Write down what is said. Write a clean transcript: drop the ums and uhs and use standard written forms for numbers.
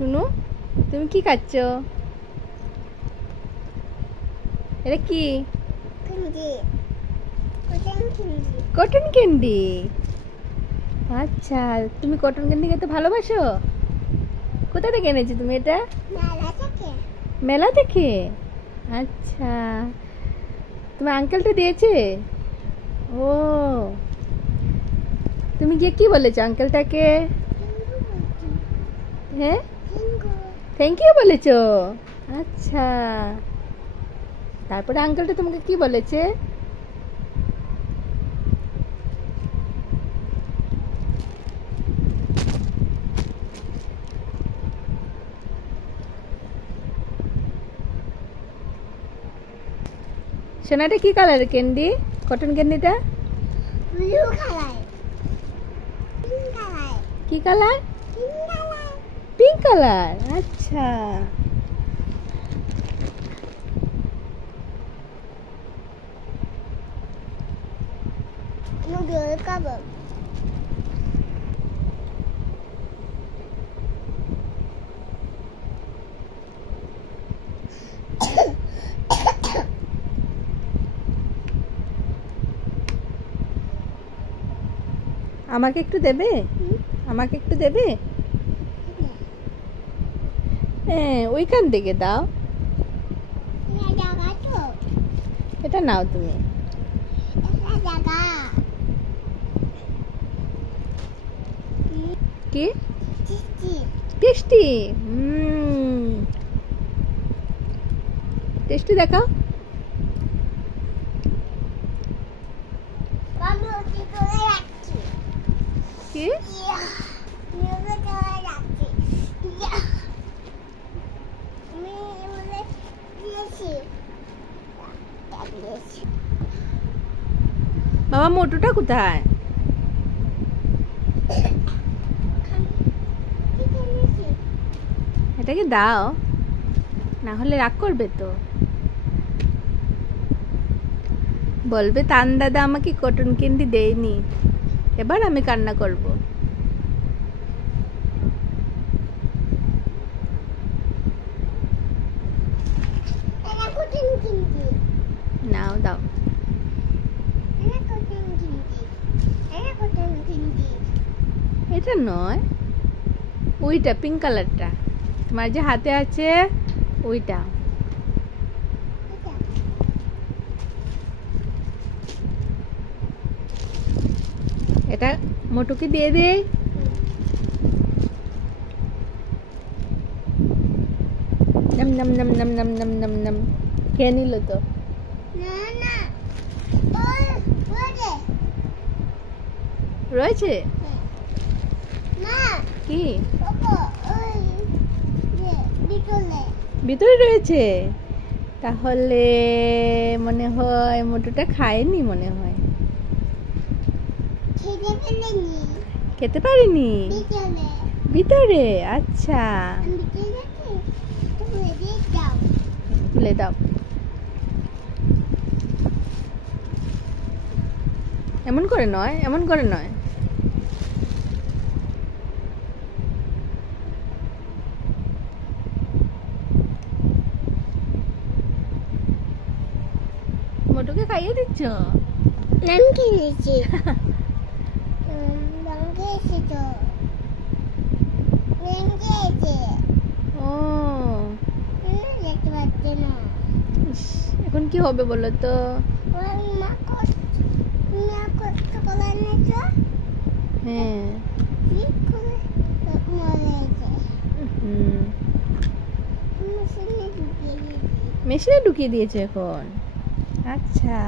শুনো, তুমি কি খাচ্ছ? এটা কি? Cotton candy. আচ্ছা, তুমি কটন ক্যান্ডি খেতে ভালোবাসো? কোথা থেকে এনেছো তুমি এটা? মেলা থেকে। আচ্ছা, তোমার আঙ্কেলটা দিয়েছে? ও, তুমি গিয়ে কি বলেছো আঙ্কেলটাকে? হ্যাঁ, থ্যাংক ইউ বলেছো। আচ্ছা, তারপরে আঙ্কেলটা তোমাকে কি বলেছে? সোনাটা কি কালার ক্যান্ডি? কটন ক্যান্ডিটা ব্লু কালার। Pink colour. কি colour? Pink colour. Pink colour. আচ্ছা, নুডল কাবাব। আমাকে একটু দেবে? আমাকে একটু দেবে? হ্যাঁ, ওইখান থেকে দাও। এটা নাও তুমি। কি টেস্টি? টেস্টি দেখাও। কি? বাবা, মোটুটা কোথায়? এটাকে দাও, না হলে রাগ করবে তো। বলবে তান দাদা আমাকে কটন ক্যান্ডি দেয়নি, এবার আমি কান্না করব। নাও, দাও। এটা নয়, ওইটা পিঙ্ক কালারটা তোমার যে হাতে আছে, ওইটা। এটা মোটুকে দিয়ে দে। নম নম নম নম নম নম নম নম। খেয়ে নিল তো। রয়েছে কি? ভিতরে রয়েছে? তাহলে মনে হয় মোটুটা খায়নি, মনে হয় খেতে পারিনি। ভিতরে? আচ্ছা, খুলে দাও। এমন করে নয়, এমন করে নয়। মোটুকে খাইয়ে দিচ্ছ? নাম কি নিয়েছি? ও, এখন কি হবে বলো তো? হ্যাঁ, মেশিনে ঢুকিয়ে দিয়েছে এখন। আচ্ছা।